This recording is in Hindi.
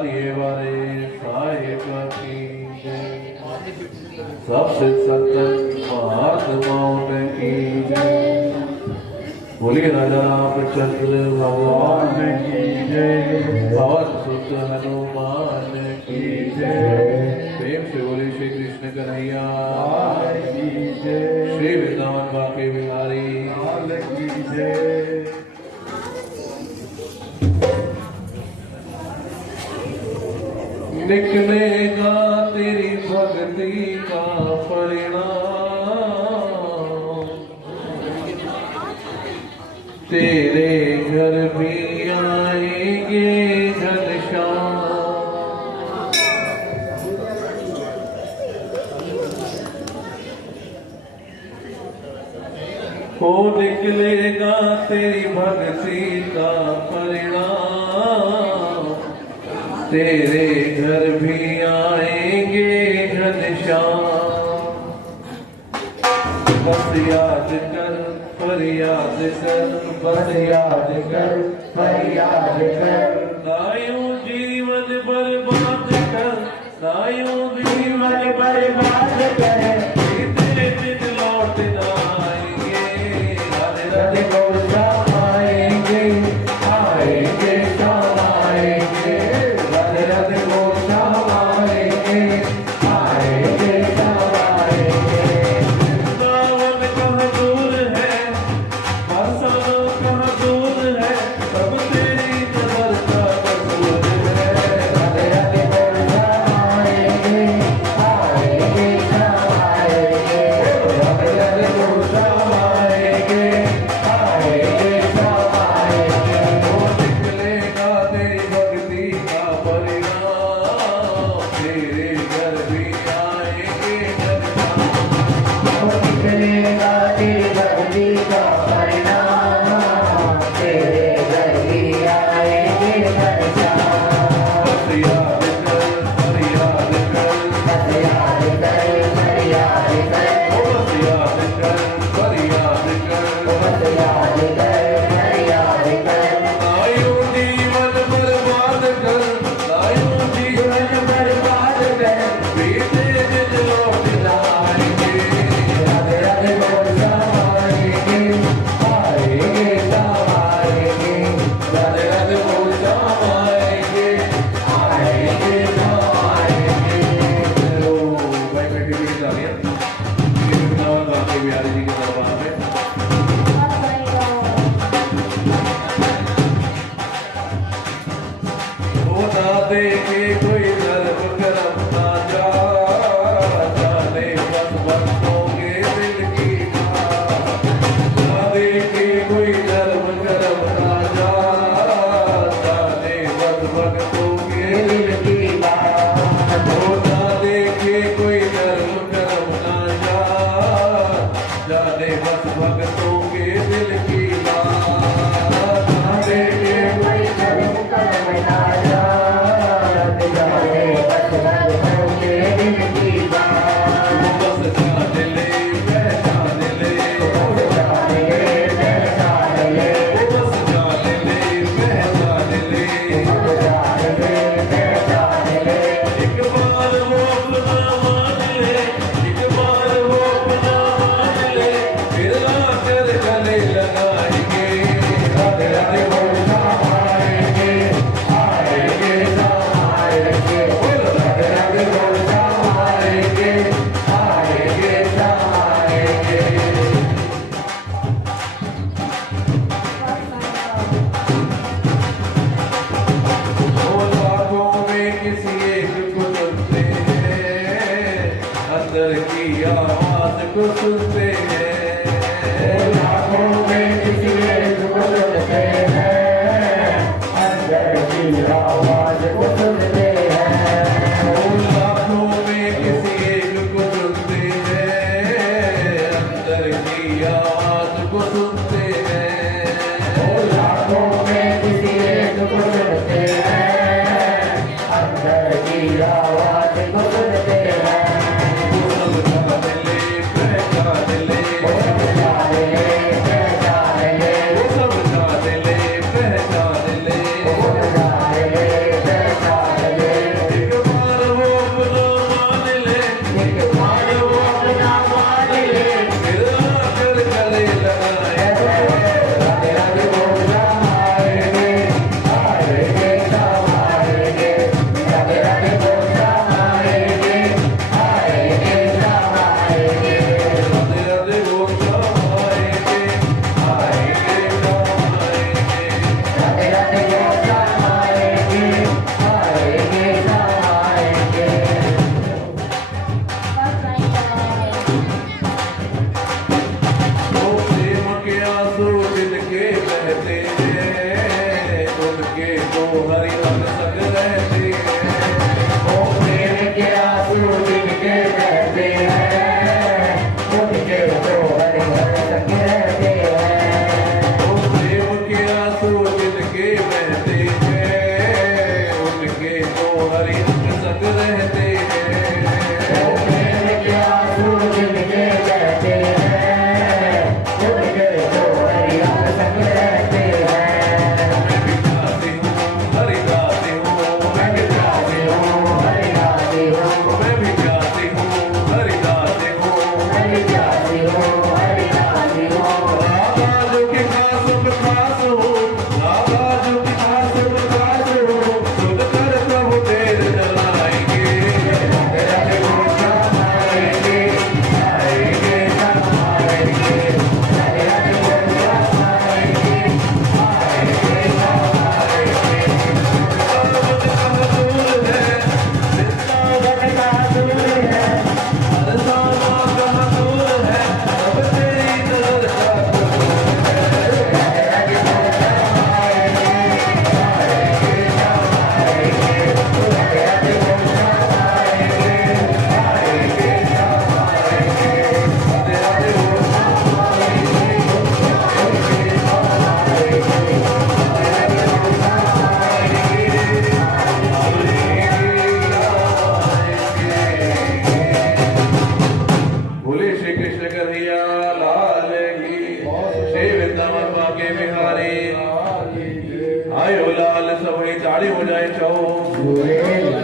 डालिए वाले साहिब की जय। सबसे संतन महात्माओं की जय। बोलिए राजा रामचंद्र भगवान की जय। पवन सुत हनुमान की जय। प्रेम से बोले श्री कृष्ण कन्हैया की जय। श्री वृंदावन बाके बिहारी की जय। निकलेगा तेरी भक्ति का परिणाम, तेरे घर भी आएंगे घनश्याम। हो निकलेगा तेरी भक्ति का परिणाम, तेरे घर भी आएंगे घनश्याम। बस याद कर फरियाद कर, बस याद कर फरियाद कर। नायों जीवन बर्बाद कर, नायों जीवन बर्बाद कर। बीते दिन लौट ना आएंगे, राधे राधे गोश्याम आएंगे, आएंगे श्याम आएंगे। राधे राधे गोश्याम आएंगे, आएंगे श्याम आएंगे। वृंदावन कहाँ दूर है, बरसाना कहाँ दूर है, सब तेरी नजर का कसूर है। राधे राधे गोश्याम आएंगे, आएंगे श्याम आएंगे। राधे राधे गोश्याम आएंगे, आएंगे श्याम आएंगे। वो निकलेगा तेरी भक्ति का परिणाम, तेरे घर भी आएंगे घनश्याम। वो निकलेगा तेरी भक्ति का परिणाम, तेरे घर भी आएंगे घनश्याम। बस याद कर फरियाद कर, बस याद कर फरियाद कर। बस याद कर फरियाद कर, बस याद कर फरियाद कर। नायों जीवन बर्बाद कर, नायों जीवन बर्बाद कर। बीते दिन लौट ना आएंगे, राधे राधे गोश्याम आएंगे, आएंगे श्याम आएंगे। राधे राधे गोश्याम आएंगे, आएंगे श्याम आएंगे। चलो भाई बैठे हुए तालियां श्री वृंदावन बाके बिहारी जी के दरबार में। वो ना देखे कोई धर्म करम ना जा, जाने बस भक्तों के दिल की बात। ना देखे कोई धर्म करम ना जा, जाने बस भक्तों के दिल की बात। वो ना देखे कोई धर्म करम ना जा, जाने बस भक्तों के दिल की बात। ना देखे कोई धर्म करम ना जा, जाने बस भक्तों के दिल की बात। बस जान ले पहचान ले, बस जान ले पहचान ले। बस जान ले पहचान ले, बस जान ले पहचान ले। एक बार वो अपना मान ले, एक बार वो अपना मान ले, फिर आकर गले लगाएंगे। राधे राधे गोश्याम आएंगे, आएंगे श्याम आएंगे। राधे राधे गोश्याम आएंगे, आएंगे श्याम आएंगे। वो लाखों में किसी एक को चुनते हैं, अंदर की आवाज को सुनते हैं। लाखों में किसी एक को चुनते हैं, अंदर की आवाज को सुनते हैं। लाखों में किसी एक को चुनते हैं, अंदर की आवाज को सुनते हैं। लाखों में किसी एक को चुनते हैं, अंदर की आवाज को सुनते हैं। वो सब जान ले पहचान आयो लाल सवई चाड़ी हो जाए चौ